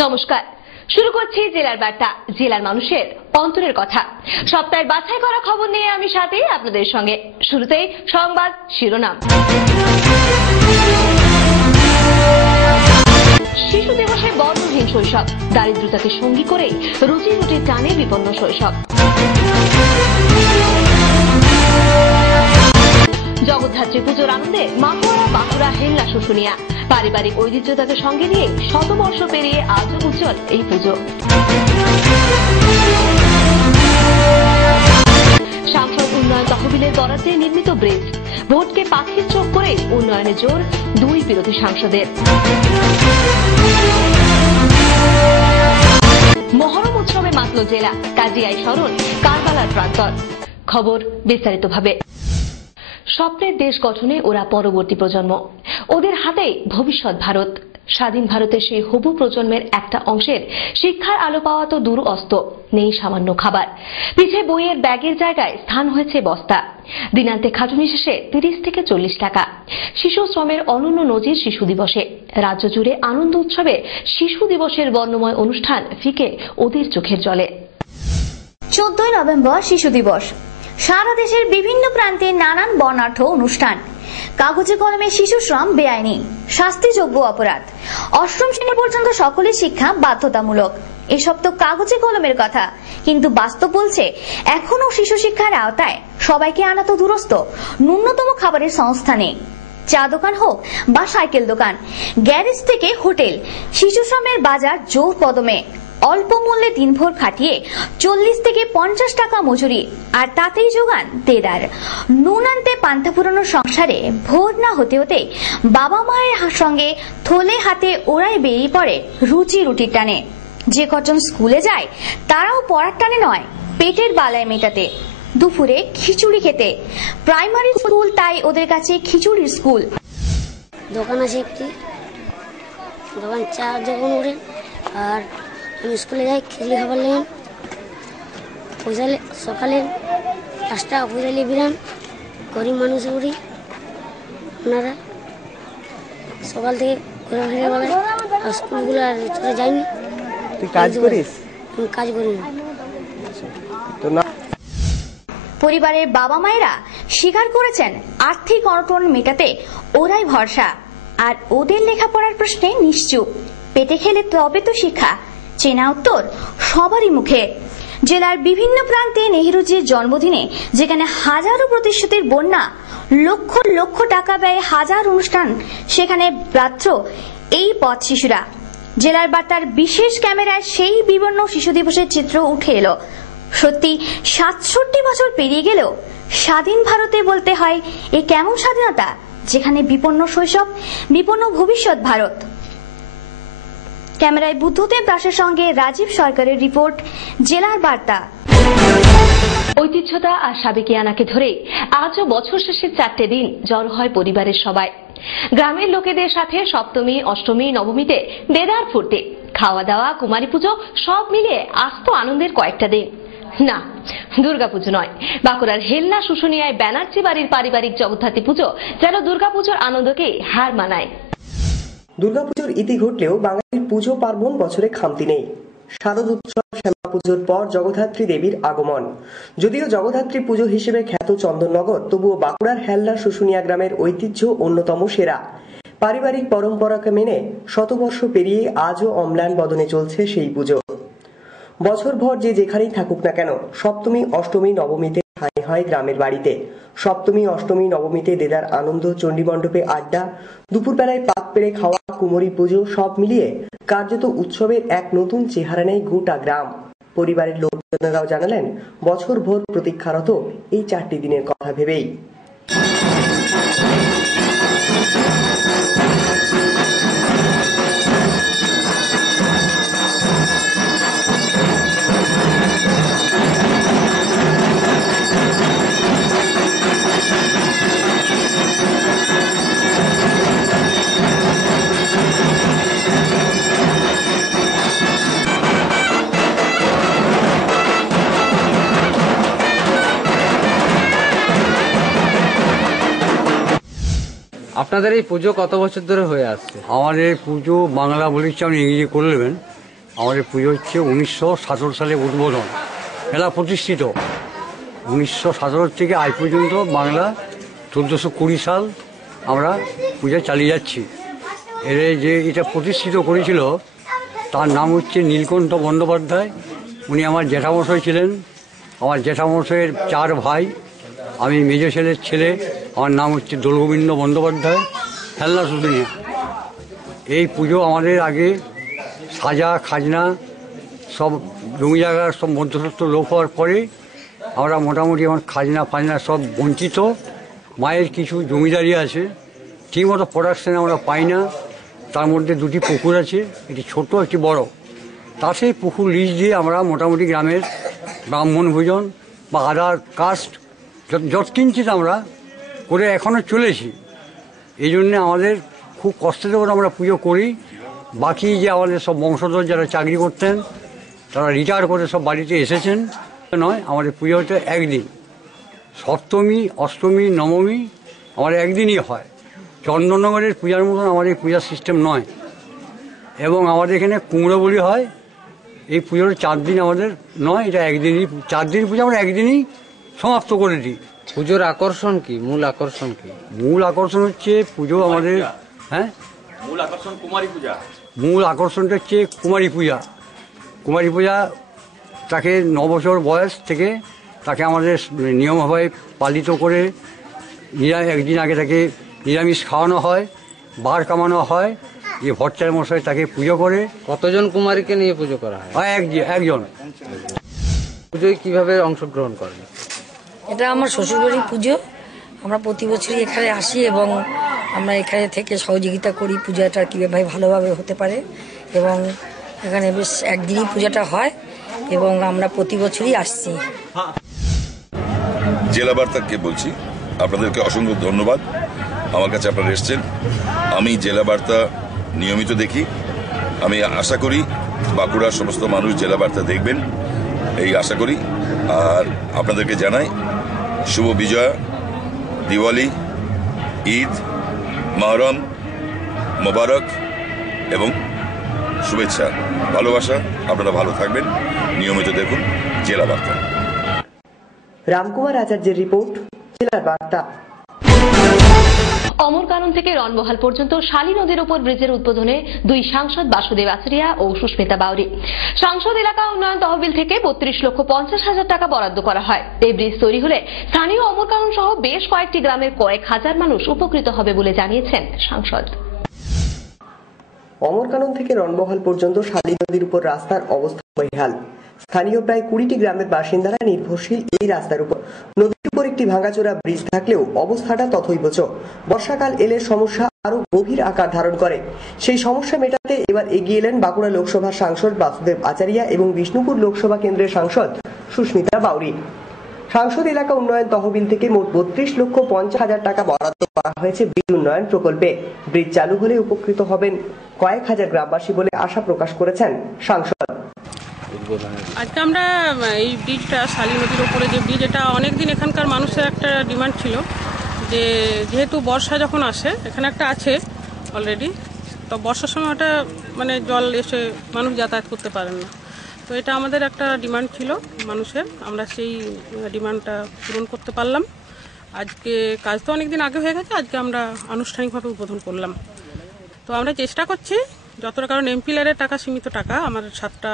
নমস্কার, শুরু করছি জেলার বার্তা, জেলার মানুষের অন্তরের কথা। সপ্তাহের বাছাই করা খবর নিয়ে আমি সাথে আপনাদের সঙ্গে। শুরুতেই সংবাদ শিরোনাম। শিশু দিবসে বর্ণহীন শৈশব, দারিদ্রতাকে সঙ্গী করে রুজি রুটির টানে বিপন্ন শৈশব। জগদ্ধাত্রী পুজোর আনন্দে মাতোয়ারা বাঁকুড়া হেল্লা শুশুনিয়া। পারিবারিক ঐতিহ্যতাকে সঙ্গে নিয়ে শতবর্ষ পেরিয়ে আজও উজ্জ্বল এই পুজো। সাংসদ উন্নয়ন তহবিলের বরাদ্দে নির্মিত ব্রিজ, ভোটকে পাখির চোখ করে উন্নয়নে জোর দুই বিরোধী সাংসদের। মহরম উৎসবে মাতল জেলা, কাজিয়ায় স্মরণ কারবালার প্রান্তর। খবর বিস্তারিতভাবে। স্বপ্নের দেশ গঠনে ওরা পরবর্তী প্রজন্ম, ওদের হাতেই ভবিষ্যৎ ভারত। স্বাধীন ভারতের সেই হবু প্রজন্মের একটা অংশের শিক্ষার আলো পাওয়া তো দূর অস্ত, নেই সামান্য খাবার। পিছে বইয়ের ব্যাগের জায়গায় স্থান হয়েছে বস্তা। দিনান্তে খাটুনি শেষে 30 থেকে 40 টাকা। শিশু শ্রমের অনন্য নজির শিশু দিবসে। রাজ্য জুড়ে আনন্দ উৎসবে শিশু দিবসের বর্ণময় অনুষ্ঠান ফিকে ওদের চোখের জলে। 14 নভেম্বর শিশু দিবস। সারা দেশের বিভিন্ন প্রান্তে নানান বর্ণাঢ্য অনুষ্ঠান। কাগজে কলমে শিশু শ্রম বেআইনি, শাস্তিযোগ্য অপরাধ। অষ্টম শ্রেণী পর্যন্ত সকলের শিক্ষা বাধ্যতামূলক। এসব তো কাগজে কলমের কথা, কিন্তু বাস্তব বলছে এখনো শিশু শিক্ষার আওতায় সবাইকে আনা তো দূরস্থ। ন্যূনতম খাবারের সংস্থা নেই। চা দোকান হোক বা সাইকেল দোকান, গ্যারেজ থেকে হোটেল, শিশু শ্রমের বাজার জোর কদমে। অল্প মূল্যে দিনভর খাটিয়ে 40 থেকে 50 টাকা মজুরি, আর তাতেই যোগান দেদার। নুন আনতে পান্তা পুরানোর সংসারে ভোর না হতে হতে বাবা মায়ের সঙ্গে থলে হাতে ওরাই বেরিয়ে পড়ে রুচি রুটির টানে। যে কজন স্কুলে যায় তারাও পড়ার টানে নয়, পেটের বালায় মেটাতে, দুপুরে খিচুড়ি খেতে। প্রাইমারি স্কুল তাই ওদের কাছে খিচুড়ির স্কুল। দোকান আছে একটি, দোকান চা যখন ওঠে, আর আমি স্কুলে যাই খিচুড়ি খাবার লেন। পয়সালে সকালে 5 টাকা পয়সালে বিরান, গরিব মানুষ উঠি। আপনারা সকাল থেকে ঘোরা ফিরে বেড়ায়, আর স্কুলগুলো আর চলে যায়নি। তুই কাজ করিস? আমি কাজ করি না। পরিবারের বাবা মায়েরা স্বীকার করেছেন আর্থিক অনটন মেটাতে ওরাই ভরসা, আর ওদের লেখাপড়ার প্রশ্নে নিশ্চুপ। পেটে খেলে তবে তো শিক্ষা, চেনা উত্তর সবারই মুখে। জেলার বিভিন্ন প্রান্তে নেহরুজির জন্মদিনে যেখানে হাজারো প্রতিশ্রুতির বন্যা, লক্ষ লক্ষ টাকা ব্যয়ে হাজার অনুষ্ঠান, সেখানে পাত্র এই পথ শিশুরা। জেলার বার্তার বিশেষ ক্যামেরায় সেই বিবর্ণ শিশু দিবসের চিত্র উঠে এলো। সত্যি 67 বছর পেরিয়ে গেলেও স্বাধীন ভারতে বলতে হয় এ কেমন স্বাধীনতা, যেখানে বিপন্ন শৈশব, বিপন্ন ভবিষ্যৎ ভারত। ক্যামেরায় বুদ্ধদেব দাসের সঙ্গে রাজীব সরকারের রিপোর্ট, জেলার বার্তা। ঐতিহ্যতা আর সাবেকিয়ানাকে ধরে আজও বছর শেষে 4টে দিন জড়ো হয় পরিবারের সবাই। গ্রামের লোকেদের সাথে সপ্তমী, অষ্টমী, নবমীতে দেদার ফুর্তি, খাওয়া দাওয়া, কুমারী পুজো সব মিলিয়ে আস্ত আনন্দের কয়েকটা দিন। না, দুর্গাপুজো নয়। বাঁকুড়ার হেল্লা শুশুনিয়ায় ব্যানার্জি বাড়ির পারিবারিক জগদ্ধাত্রী পুজো যেন দুর্গাপুজোর আনন্দকে হার মানায়। দুর্গাপুজোর ইতি ঘটলেও বাঙালির পুজো পার্বণ বছরে খামতি নেই। শারদ উৎসব, শ্যামা পুজোর পর জগদ্ধাত্রী দেবীর আগমন। যদিও জগদ্ধাত্রী পুজো হিসেবে খ্যাত চন্দননগর, তবুও বাঁকুড়ার হেল্লা শুশুনিয়া গ্রামের ঐতিহ্য অন্যতম সেরা। পারিবারিক পরম্পরাকে মেনে শতবর্ষ পেরিয়ে আজও অম্লান বদনে চলছে সেই পুজো। বছরভর যে যেখানেই থাকুক না কেন, সপ্তমী, অষ্টমী, নবমীতে ঠাঁই হয় গ্রামের বাড়িতে। সপ্তমী, অষ্টমী, নবমীতে দেদার আনন্দ, চণ্ডীমণ্ডপে আড্ডা, দুপুরবেলায় পাক পেড়ে খাওয়া, কুমোরী পুজো সব মিলিয়ে কার্যত উৎসবের এক নতুন চেহারা নেয় গোটা গ্রাম। পরিবারের লোকজনেরাও জানালেন বছরভর প্রতীক্ষারত এই 4টি দিনের কথা ভেবেই। আপনাদের এই পুজো কত বছর ধরে হয়ে আসছে? আমাদের পুজো বাংলা বলেছি, আপনি ইংরেজি করে নেবেন, আমাদের পুজো হচ্ছে 1917 সালে উদ্বোধন, মেলা প্রতিষ্ঠিত 1917 থেকে আজ পর্যন্ত বাংলা 1420 সাল আমরা পূজা চালিয়ে যাচ্ছি। এর যে এটা প্রতিষ্ঠিত করেছিল তার নাম হচ্ছে নীলকণ্ঠ বন্দ্যোপাধ্যায়। উনি আমার জ্যাঠামশাই ছিলেন। আমার জ্যাঠামশাইয়ের 4 ভাই, আমি মেজ ছেলের ছেলে। আমার নাম হচ্ছে দোলগোবিন্দ বন্দ্যোপাধ্যায়, খেলনা শুশুনিয়া। এই পুজো আমাদের আগে সাজা খাজনা সব জমি জায়গার সব মধ্যস্থ লোক হওয়ার পরে আমরা মোটামুটি আমার খাজনা ফাজনা সব বঞ্চিত। মায়ের কিছু জমিদারি আছে, ঠিকমতো প্রোডাকশান আমরা পাই না। তার মধ্যে 2টি পুকুর আছে, একটি ছোট একটি বড়। তার সেই পুকুর লিজ দিয়ে আমরা মোটামুটি গ্রামের ব্রাহ্মণ ভোজন বা আদার কাস্ট যৎকিঞ্চিত আমরা করে এখনও চলেছি। এই জন্যে আমাদের খুব কষ্টের উপর আমরা পুজো করি। বাকি যে আমাদের সব বংশধর যারা চাকরি করতেন তারা রিটায়ার করে সব বাড়িতে এসেছেন নয়। আমাদের পুজোটা একদিন, সপ্তমী অষ্টমী নবমী আমাদের একদিনই হয়। চন্দননগরের পূজার মতন আমাদের পূজার সিস্টেম নয়। এবং আমাদের এখানে কুমড়ো বলি হয়। এই পুজোর 4 দিন আমাদের নয়, এটা একদিনই 4 দিন পুজো আমরা একদিনই সমাপ্ত করে দিই। পুজোর আকর্ষণ কি, মূল আকর্ষণ কি? মূল আকর্ষণ হচ্ছে পুজো আমাদের মূল আকর্ষণ কুমারী পূজা। মূল আকর্ষণটা হচ্ছে কুমারী পূজা। কুমারী পূজা তাকে 9 বছর বয়স থেকে তাকে আমাদের নিয়মভাবে পালিত করে একদিন আগে তাকে নিরামিষ খাওয়ানো হয়, বার কামানো হয়। যে ভট্টাচার্য মশাই তাকে পুজো করে। কতজন কুমারীকে নিয়ে পুজো করা হয়? একজন। পুজোয় কিভাবে অংশগ্রহণ করেন? এটা আমার শ্বশুরবাড়ির পুজো। আমরা প্রতি বছরই এখানে আসি এবং আমরা এখানে থেকে সহযোগিতা করি পূজাটা কীভাবে ভালোভাবে হতে পারে। এবং এখানে বেশ একদিনই পূজাটা হয় এবং আমরা প্রতি বছরই আসছি। জেলা বার্তাকে বলছি, আপনাদেরকে অসংখ্য ধন্যবাদ। আমার কাছে আপনারা এসছেন। আমি জেলা বার্তা নিয়মিত দেখি। আমি আশা করি বাঁকুড়ার সমস্ত মানুষ জেলা বার্তা দেখবেন, এই আশা করি। আর আপনাদেরকে জানাই শুভ বিজয়া, দিওয়ালি, ঈদ, মহরম মোবারক এবং শুভেচ্ছা, ভালোবাসা। আপনারা ভালো থাকবেন, নিয়মিত দেখুন জেলা বার্তা। রামকুমার আচার্যের রিপোর্ট, জেলা বার্তা। অমরকানন থেকে রণবহাল পর্যন্ত শালী নদীর উপর ব্রিজের উদ্বোধনে 2 সাংসদ বাসুদেব আচারিয়া ও সুস্মিতা বাউরি। সাংসদ এলাকা উন্নয়ন তহবিল থেকে 32,50,000 টাকা বরাদ্দ করা হয়। এই ব্রিজ তৈরি হলে স্থানীয় অমরকানন সহ বেশ কয়েকটি গ্রামের কয়েক হাজার মানুষ উপকৃত হবে বলে জানিয়েছেন সাংসদ। অমরকানন থেকে রণবহাল পর্যন্ত শালী নদীর উপর রাস্তার অবস্থা বেহাল। স্থানীয় প্রায় 20টি গ্রামের বাসিন্দারা নির্ভরশীল এই রাস্তার উপর। নদীর উপর একটি ভাঙাচোরা ব্রিজ থাকলেও অবস্থাটা তথৈবচ। বর্ষাকাল এলে সমস্যা আরো গভীর আকার ধারণ করে। সেই সমস্যা মেটাতে এবার এগিয়ে এলেন বাঁকুড়া লোকসভার সাংসদ বাসুদেব আচারিয়া এবং বিষ্ণুপুর লোকসভা কেন্দ্রের সাংসদ সুস্মিতা বাউরি। সাংসদ এলাকা উন্নয়ন তহবিল থেকে মোট 32,50,000 টাকা বরাদ্দ করা হয়েছে ব্রিজ উন্নয়ন প্রকল্পে। ব্রিজ চালু হলে উপকৃত হবেন কয়েক হাজার গ্রামবাসী বলে আশা প্রকাশ করেছেন সাংসদ। আজকে আমরা এই ব্রিজটা, শালী নদীর উপরে যে ব্রিজ, এটা অনেকদিন এখানকার মানুষের একটা ডিমান্ড ছিল যে যেহেতু বর্ষা যখন আসে, এখানে একটা আছে অলরেডি, তো বর্ষার সময় ওটা মানে জল এসে মানুষ যাতায়াত করতে পারেন না। তো এটা আমাদের একটা ডিমান্ড ছিল মানুষের, আমরা সেই ডিমান্ডটা পূরণ করতে পারলাম। আজকে কাজ তো অনেকদিন আগে হয়ে গেছে, আজকে আমরা আনুষ্ঠানিকভাবে উদ্বোধন করলাম। তো আমরা চেষ্টা করছি যতটা, কারণ এমপিএলের টাকা সীমিত টাকা, আমার 7টা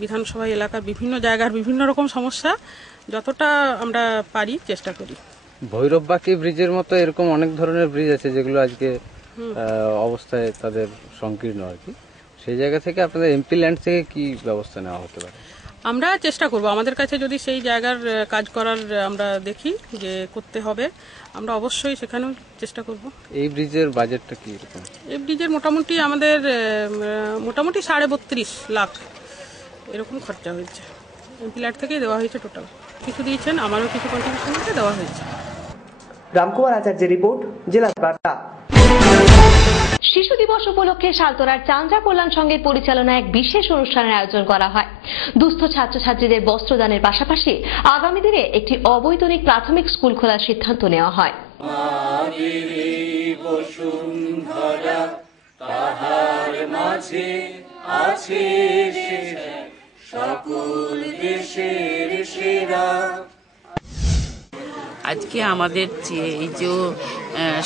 বিধানসভা এলাকার বিভিন্ন জায়গার বিভিন্ন রকম সমস্যা, যতটা আমরা পারি চেষ্টা করি। ভৈরববাকি ব্রিজের মতো এরকম অনেক ধরনের ব্রিজ আছে যেগুলো আজকে অবস্থায় তাদের সংকীর্ণ আর কি। সেই জায়গা থেকে আপনাদের এমপি ল্যান্ড থেকে কি ব্যবস্থা নেওয়া হতে পারে? আমরা চেষ্টা করব, আমাদের কাছে যদি সেই জায়গার কাজ করার আমরা দেখি যে করতে হবে, আমরা অবশ্যই সেখানেও চেষ্টা করব। এই ব্রিজের বাজেটটা কি রকম? এই ব্রিজের মোটামুটি আমাদের 32.5 লাখ এরকম খরচা হয়েছে। এমপি ল্যান্ড থেকেই দেওয়া হয়েছে, টোটাল কিছু দিয়েছেন, আমারও কিছু কন্ট্রিবিউশন দেওয়া হয়েছে। রামকুমার আচার্যের রিপোর্ট, জেলা বার্তা। শিশু দিবস উপলক্ষে শালতোরার চাঞ্জা কল্যাণ সংঘের পরিচালনায় এক বিশেষ অনুষ্ঠানের আয়োজন করা হয়। দুস্থ ছাত্রছাত্রীদের বস্ত্রদানের পাশাপাশি আগামী দিনে একটি অবৈতনিক প্রাথমিক স্কুল খোলার সিদ্ধান্ত নেওয়া হয়। তাহার মাঝে আছে সকল দেশের সেরা। আজকে আমাদের যে এই যে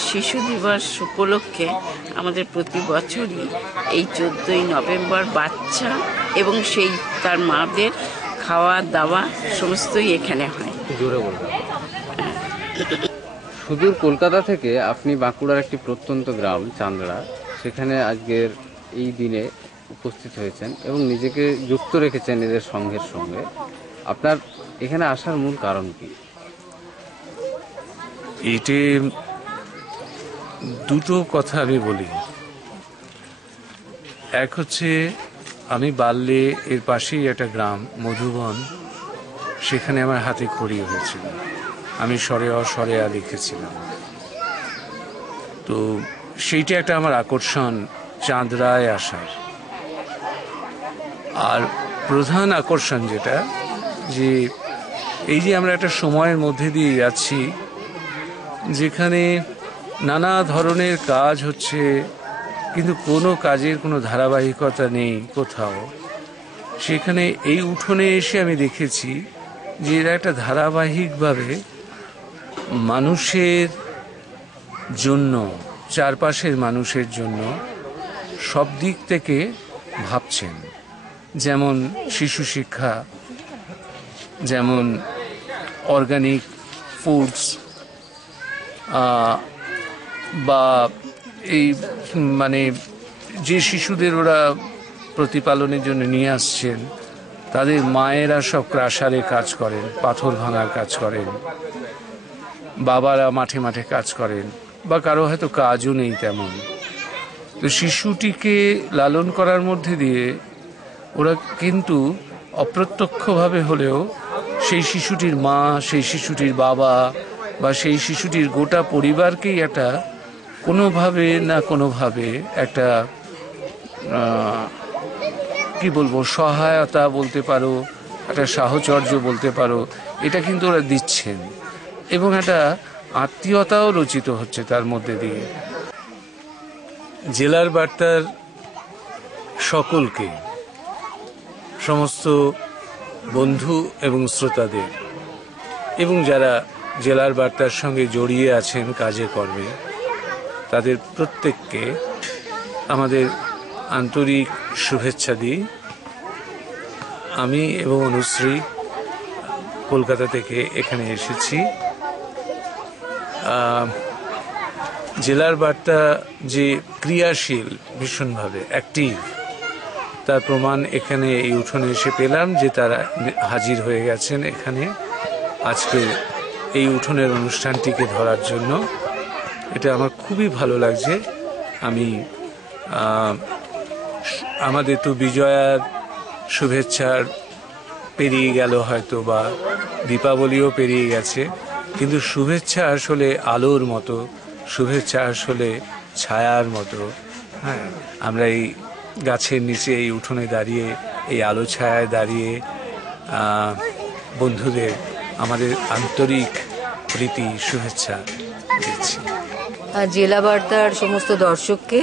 শিশু দিবস উপলক্ষে আমাদের প্রতি বছরই এই 14ই নভেম্বর বাচ্চা এবং সেই তার মাদের খাওয়া দাওয়া সমস্তই এখানে হয়। জোরে বলবেন। সুদূর কলকাতা থেকে আপনি বাঁকুড়ার একটি প্রত্যন্ত গ্রাম চান্দ্রা, সেখানে আজকের এই দিনে উপস্থিত হয়েছেন এবং নিজেকে যুক্ত রেখেছেন এদের সংঘের সঙ্গে। আপনার এখানে আসার মূল কারণ কি? এটি দুটো কথা আমি বলি। এক হচ্ছে আমি বাল্যে এর পাশেই একটা গ্রাম মধুবন, সেখানে আমার হাতে খড়ি হয়েছিল, আমি স্বরে অস্বরে লিখেছিলাম। তো সেইটা একটা আমার আকর্ষণ চাঁদরায় আসার। আর প্রধান আকর্ষণ যেটা, যে এই যে আমরা একটা সময়ের মধ্যে দিয়ে যাচ্ছি যেখানে নানা ধরনের কাজ হচ্ছে, কিন্তু কোনো কাজের কোনো ধারাবাহিকতা নেই কোথাও। সেখানে এই উঠোনে এসে আমি দেখেছি যে এরা একটা ধারাবাহিকভাবে মানুষের জন্য, চারপাশের মানুষের জন্য সব দিক থেকে ভাবছেন। যেমন শিশু শিক্ষা, যেমন অর্গানিক ফুডস, বা এই মানে যে শিশুদের ওরা প্রতিপালনের জন্য নিয়ে আসছেন, তাদের মায়েরা সব ক্রাশারে কাজ করেন, পাথর ভাঙার কাজ করেন, বাবারা মাঠে মাঠে কাজ করেন, বা কারো হয়তো কাজও নেই তেমন। তো শিশুটিকে লালন করার মধ্যে দিয়ে ওরা কিন্তু অপ্রত্যক্ষভাবে হলেও সেই শিশুটির মা, সেই শিশুটির বাবা বা সেই শিশুটির গোটা পরিবারকেই একটা কোনোভাবে না কোনোভাবে একটা কি বলবো, সহায়তা বলতে পারো, একটা সাহচর্য বলতে পারো, এটা কিন্তু ওরা দিচ্ছেন। এবং একটা আত্মীয়তাও রচিত হচ্ছে তার মধ্যে দিয়ে। জেলার বার্তার সকলকে, সমস্ত বন্ধু এবং শ্রোতাদের, এবং যারা জেলার বার্তার সঙ্গে জড়িয়ে আছেন কাজে কর্মে, তাদের প্রত্যেককে আমাদের আন্তরিক শুভেচ্ছা দিই। আমি এবং অনুশ্রী কলকাতা থেকে এখানে এসেছি। জেলার বার্তা যে ক্রিয়াশীল, ভীষণভাবে অ্যাক্টিভ, তার প্রমাণ এখানে এই উঠোনে এসে পেলাম, যে তারা হাজির হয়ে গেছেন এখানে আজকে এই উঠোনের অনুষ্ঠানটিকে ধরার জন্য। এটা আমার খুবই ভালো লাগছে। আমি আমাদের তো বিজয়ার শুভেচ্ছার পেরিয়ে গেল হয়তো, বা দীপাবলিও পেরিয়ে গেছে, কিন্তু শুভেচ্ছা আসলে আলোর মতো, শুভেচ্ছা আসলে ছায়ার মতো। হ্যাঁ, আমরা এই গাছের নিচে এই উঠোনে দাঁড়িয়ে, এই আলো ছায়ায় দাঁড়িয়ে বন্ধুদের আমাদের আন্তরিক প্রীতি শুভেচ্ছা দিচ্ছি। জেলা বার্তার সমস্ত দর্শককে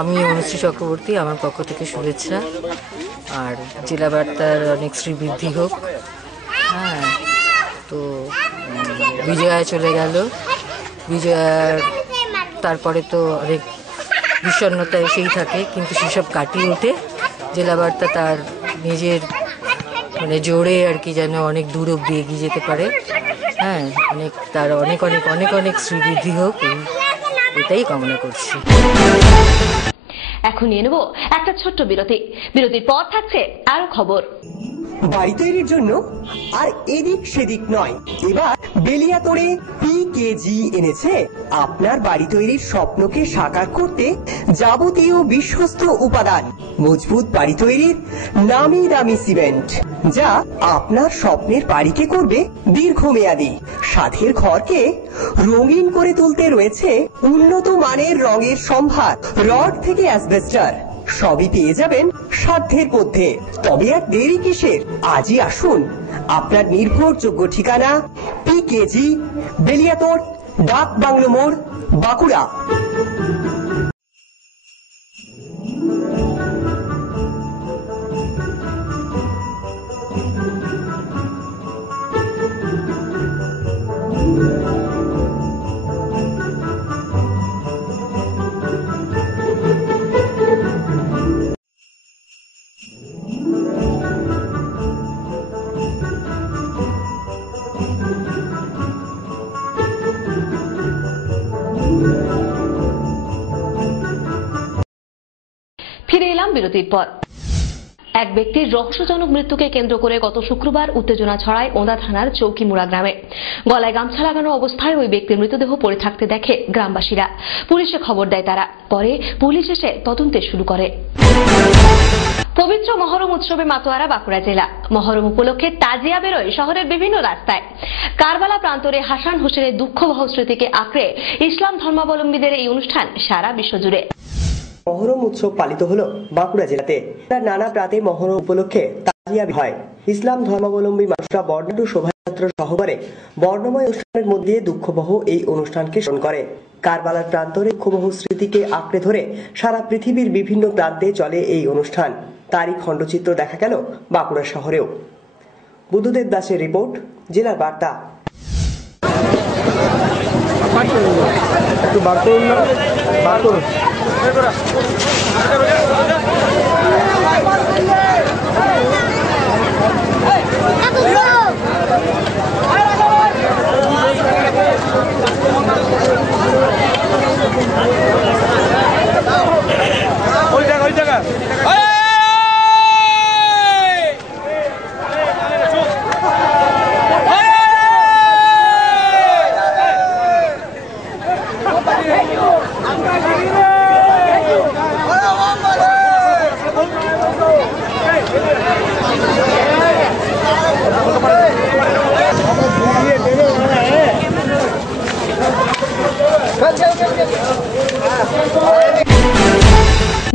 আমি অনুশ্রী চক্রবর্তী, আমার পক্ষ থেকে শুভেচ্ছা। আর জেলা বার্তার অনেক শ্রীবৃদ্ধি হোক। হ্যাঁ, তো বিজয়া চলে গেল, বিজয়ার তারপরে তো অনেক বিষণ্ণতা এসেই থাকে, কিন্তু সেসব কাটিয়ে উঠে জেলা বার্তা তার নিজের মানে জোরে আর কি যেন অনেক দূর অব্দি এগিয়ে যেতে পারে। হ্যাঁ, অনেক তার অনেক অনেক অনেক অনেক শ্রীবৃদ্ধি হোক, এটাই কামনা করছি। এখন নিয়ে নেব একটা ছোট্ট বিরতি। বিরতির পর থাকছে আরো খবর। বাড়ি তৈরির জন্য আর এদিক সেদিক নয়, এবার বেলিয়াতোড়ে পিকেজি এনেছে আপনার বাড়ি তৈরির স্বপ্নকে সাকার করতে যাবতীয় বিশ্বস্ত উপাদান। মজবুত বাড়ি তৈরির নামি দামি সিমেন্ট, যা আপনার স্বপ্নের বাড়িকে করবে দীর্ঘমেয়াদী। সাধের ঘরকে রঙিন করে তুলতে রয়েছে উন্নত মানের রঙের সম্ভার। রড থেকে অ্যাসবেস্টার সবই পেয়ে যাবেন সাধ্যের মধ্যে। তবে আর দেরি কিসের? আজই আসুন। আপনার নির্ভরযোগ্য ঠিকানা পিকেজি, বেলিয়াতোড়, ডাক বাংলো মোড়, বাঁকুড়া। ফিরে এলাম বিরতির পর। এক ব্যক্তির রহস্যজনক মৃত্যুকে কেন্দ্র করে গত শুক্রবার উত্তেজনা ছড়ায় ওঁদা থানার চৌকিমুড়া গ্রামে। গলায় গামছা লাগানো অবস্থায় ওই ব্যক্তির মৃতদেহ পড়ে থাকতে দেখে গ্রামবাসীরা। পুলিশে খবর দেয় তারা। পরে পুলিশ এসে তদন্ত শুরু করে। পবিত্র মহরম উৎসবে মাতোয়ারা বাঁকুড়া জেলা। মহরম উপলক্ষে তাজিয়া বেরোয় শহরের বিভিন্ন রাস্তায়। কারবালা প্রান্তরে হাসান হোসেনের দুঃখবহ স্মৃতিকে আঁকড়ে ইসলাম ধর্মাবলম্বীদের এই অনুষ্ঠান সারা বিশ্বজুড়ে। মহরম উৎসব পালিত হলো বাঁকুড়া জেলাতে। নানা প্রাতে মহরম উপলক্ষে তাজিয়া হয়। ইসলাম ধর্মাবলম্বী মানুষরা বর্ণাঢ্য শোভাযাত্রা সহকারে বর্ণময় অনুষ্ঠানের মধ্যে দুঃখবহ এই অনুষ্ঠানকে স্মরণ করে। কারবালার প্রান্তরে দুঃখবহ স্মৃতিকে আঁকড়ে ধরে সারা পৃথিবীর বিভিন্ন প্রান্তে চলে এই অনুষ্ঠান। তারই খণ্ডচিত্র দেখা গেল বাঁকুড়া শহরেও। বুদ্ধদেব দাসের রিপোর্ট, জেলার বার্তা।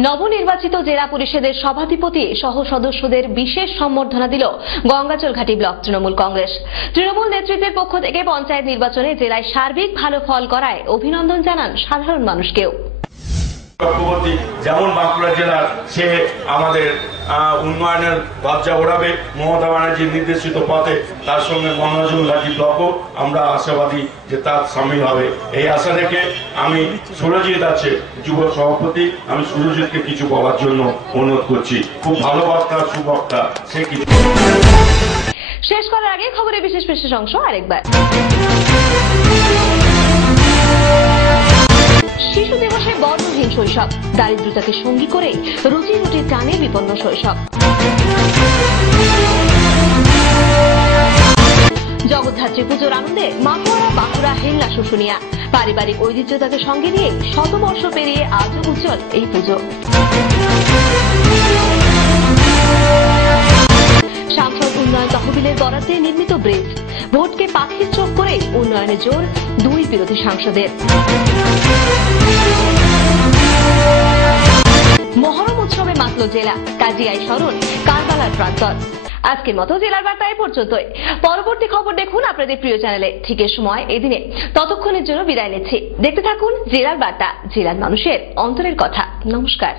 নবনির্বাচিত জেলা পরিষদের সভাধিপতি সহ সদস্যদের বিশেষ সম্বর্ধনা দিল গঙ্গাচলঘাটি ব্লক তৃণমূল কংগ্রেস। তৃণমূল নেতৃত্বের পক্ষ থেকে পঞ্চায়েত নির্বাচনে জেলায় সার্বিক ভালো ফল করায় অভিনন্দন জানান সাধারণ মানুষকেও। যেমন বাঁকুড়া জেলার সে আমাদের উন্নয়নের দরজা ওড়াবে মমতা ব্যানার্জির নির্দেশিত পথে, তার সঙ্গে গঙ্গাচলঘাটি ব্লকও আমরা আশাবাদী যে তার সামিল হবে। এই আশা রেখে আমি সুরজিৎ আছে যুব সভাপতি, আমি সুরজিৎকে কিছু বলার জন্য অনুরোধ করছি। খুব ভালো বক্তা, সুবক্তা, সে কিছু। শেষ করার আগে খবরের বিশেষ বিশেষ অংশ আরেকবার। শিশু দিবসে বর্ণহীন শৈশব, দারিদ্রতাকে সঙ্গী করে রুজি রুটির টানে বিপন্ন শৈশব। জগদ্ধাত্রী পুজোর আনন্দে মাতোয়ারা বাঁকুড়া হেল্লা শুশুনিয়া। পারিবারিক ঐতিহ্যতাকে সঙ্গে নিয়ে শতবর্ষ পেরিয়ে আজও উজ্জ্বল এই পুজো। সাংসদ উন্নয়ন তহবিলের বরাদ্দে নির্মিত ব্রিজ, ভোটকে পাখির চোখ করে উন্নয়নের জোর দুই বিরোধী সাংসদের। মহরম উৎসবে মাতল জেলা, কাজিয়ায় স্মরণ কারবালার প্রান্তর। আজকের মতো জেলার বার্তা এ পর্যন্তই। পরবর্তী খবর দেখুন আপনাদের প্রিয় চ্যানেলে ঠিক এ সময় এদিনে। ততক্ষণের জন্য বিদায় নিচ্ছি। দেখতে থাকুন জেলার বার্তা, জেলার মানুষের অন্তরের কথা। নমস্কার।